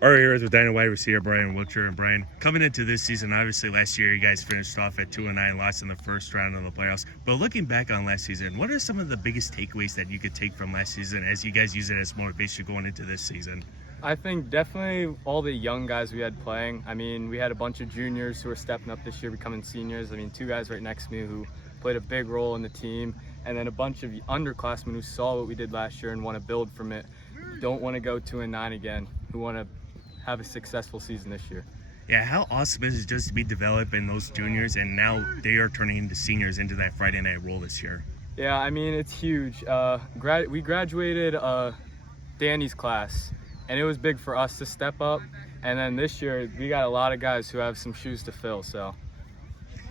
Our here is with Medina wide receiver Brian Wiltshire. And Brian, coming into this season, obviously last year you guys finished off at 2-9, lost in the first round of the playoffs. But looking back on last season, what are some of the biggest takeaways that you could take from last season as you guys use it as motivation going into this season? I think definitely all the young guys we had playing. I mean, we had a bunch of juniors who are stepping up this year, becoming seniors. I mean, two guys right next to me who played a big role in the team, and then a bunch of underclassmen who saw what we did last year and want to build from it. Don't want to go 2-9 again, who want to have a successful season this year. Yeah, how awesome is it just to be developing those juniors and now they are turning into seniors into that Friday night role this year? Yeah, I mean, it's huge. We graduated Danny's class, and it was big for us to step up. And then this year, we got a lot of guys who have some shoes to fill, so.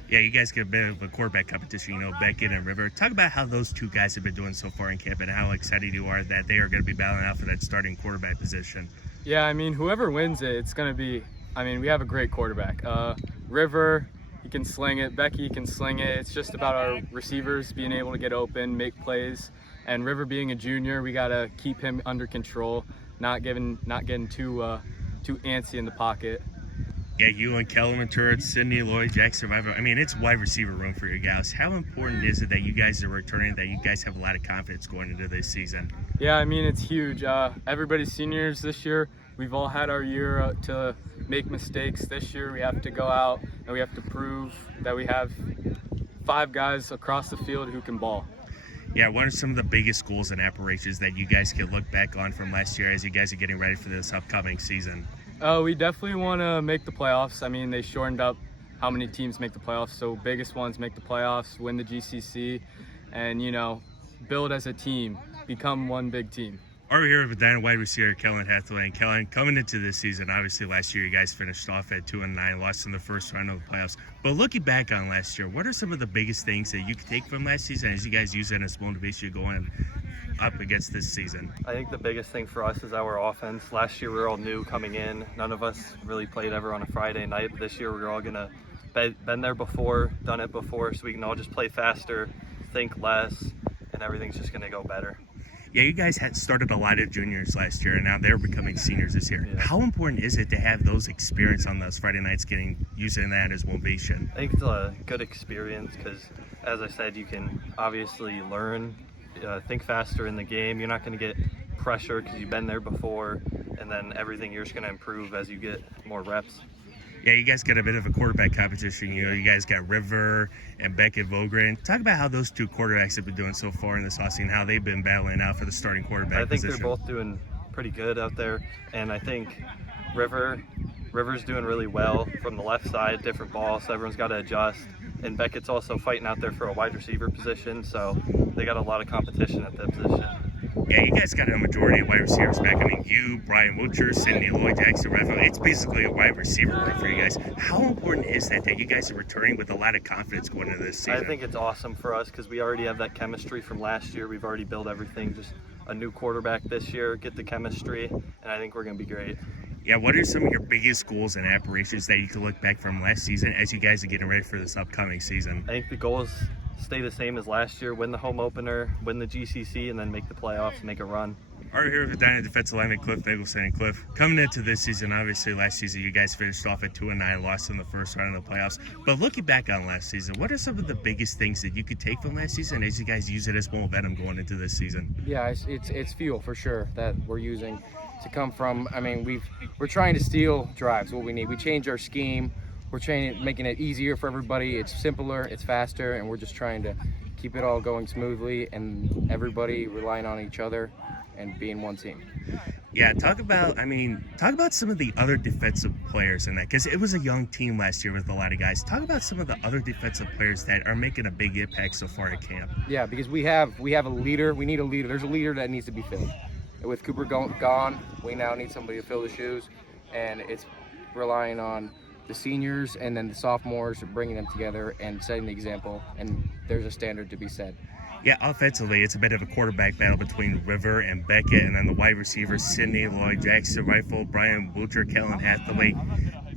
Yeah, you guys get a bit of a quarterback competition, Beckett and River. Talk about how those two guys have been doing so far in camp and how excited you are that they are going to be battling out for that starting quarterback position. Yeah, I mean, whoever wins it, it's going to be, I mean, we have a great quarterback. River, he can sling it. Becky can sling it. It's just about our receivers being able to get open, make plays. And River being a junior, we got to keep him under control, not getting too antsy in the pocket. Yeah, you and Kellen Hathway, Sydney, Lloyd, Jack, Survivor. I mean, it's wide receiver room for you guys. How important is it that you guys are returning, that you guys have a lot of confidence going into this season? Yeah, I mean, it's huge. Everybody's seniors this year. We've all had our year to make mistakes. This year we have to go out and we have to prove that we have 5 guys across the field who can ball. Yeah, what are some of the biggest goals and aspirations that you guys can look back on from last year as you guys are getting ready for this upcoming season? We definitely want to make the playoffs. I mean, they shortened up how many teams make the playoffs, so biggest ones make the playoffs, win the GCC, and, build as a team, become one big team. Over here with Medina wide receiver Kellen Hathway. And Kellen, coming into this season, obviously last year you guys finished off at 2-9, lost in the first round of the playoffs. But looking back on last year, what are some of the biggest things that you could take from last season as you guys use it as motivation going up against this season? I think the biggest thing for us is our offense. Last year we were all new coming in. None of us really played ever on a Friday night. But this year we're all gonna been there before, done it before, so we can all just play faster, think less, and everything's just gonna go better. Yeah, you guys had started a lot of juniors last year, and now they're becoming seniors this year. Yeah. How important is it to have those experience on those Friday nights, using that as motivation? I think it's a good experience because, as I said, you can obviously learn, think faster in the game. You're not going to get pressure because you've been there before, and then everything you're just going to improve as you get more reps. Yeah, you guys got a bit of a quarterback competition. You guys got River and Beckett Vogren. Talk about how those two quarterbacks have been doing so far in this offseason, how they've been battling out for the starting quarterback position. I think they're both doing pretty good out there, and I think River's doing really well from the left side, different ball, so everyone's got to adjust. And Beckett's also fighting out there for a wide receiver position, so they got a lot of competition at that position. Yeah, you guys got a majority of wide receivers back. I mean, you, Brian Wuchter, Sydney, Lloyd, Jackson, Raphael. It's basically a wide receiver room for you guys. How important is that you guys are returning with a lot of confidence going into this season? I think it's awesome for us because we already have that chemistry from last year. We've already built everything. Just a new quarterback this year, get the chemistry, and I think we're going to be great. Yeah, what are some of your biggest goals and aspirations that you can look back from last season as you guys are getting ready for this upcoming season? I think the goals stay the same as last year, win the home opener, win the GCC, and then make the playoffs, make a run. All right, here with Medina defensive lineman Cliff Nagelson. And Cliff, coming into this season, obviously last season you guys finished off at 2-9, lost in the first round of the playoffs. But looking back on last season, what are some of the biggest things that you could take from last season as you guys use it as momentum going into this season? Yeah, it's fuel for sure that we're using to come from. I mean, we're trying to steal drives. What we need, we changed our scheme. We're making it easier for everybody. It's simpler, it's faster, and we're just trying to keep it all going smoothly and everybody relying on each other and being one team. Yeah, talk about some of the other defensive players in that, because it was a young team last year with a lot of guys. Talk about some of the other defensive players that are making a big impact so far at camp. Yeah, because we have a leader. We need a leader. There's a leader that needs to be filled. With Cooper gone, we now need somebody to fill the shoes, and it's relying on the seniors and then the sophomores bringing them together and setting the example, and there's a standard to be set. Yeah, offensively, it's a bit of a quarterback battle between River and Beckett, and then the wide receivers, Sydney, Lloyd, Jackson, Rifle, Brian Wuchter, Kellen Hathaway.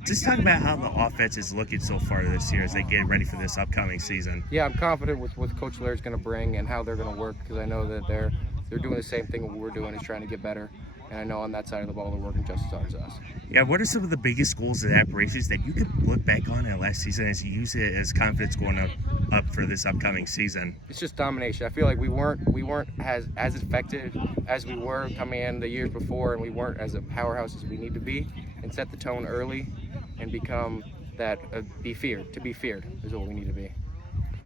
Just talk about how the offense is looking so far this year as they get ready for this upcoming season. Yeah, I'm confident with what Coach Laird's going to bring and how they're going to work, because I know that they're doing the same thing we're doing, is trying to get better. And I know on that side of the ball, they're working just as hard as us. Yeah, what are some of the biggest goals and aspirations that you could look back on at last season as you use it as confidence going up for this upcoming season? It's just domination. I feel like we weren't as effective as we were coming in the years before, and we weren't as a powerhouse as we need to be. And set the tone early, and become that be feared. To be feared is what we need to be.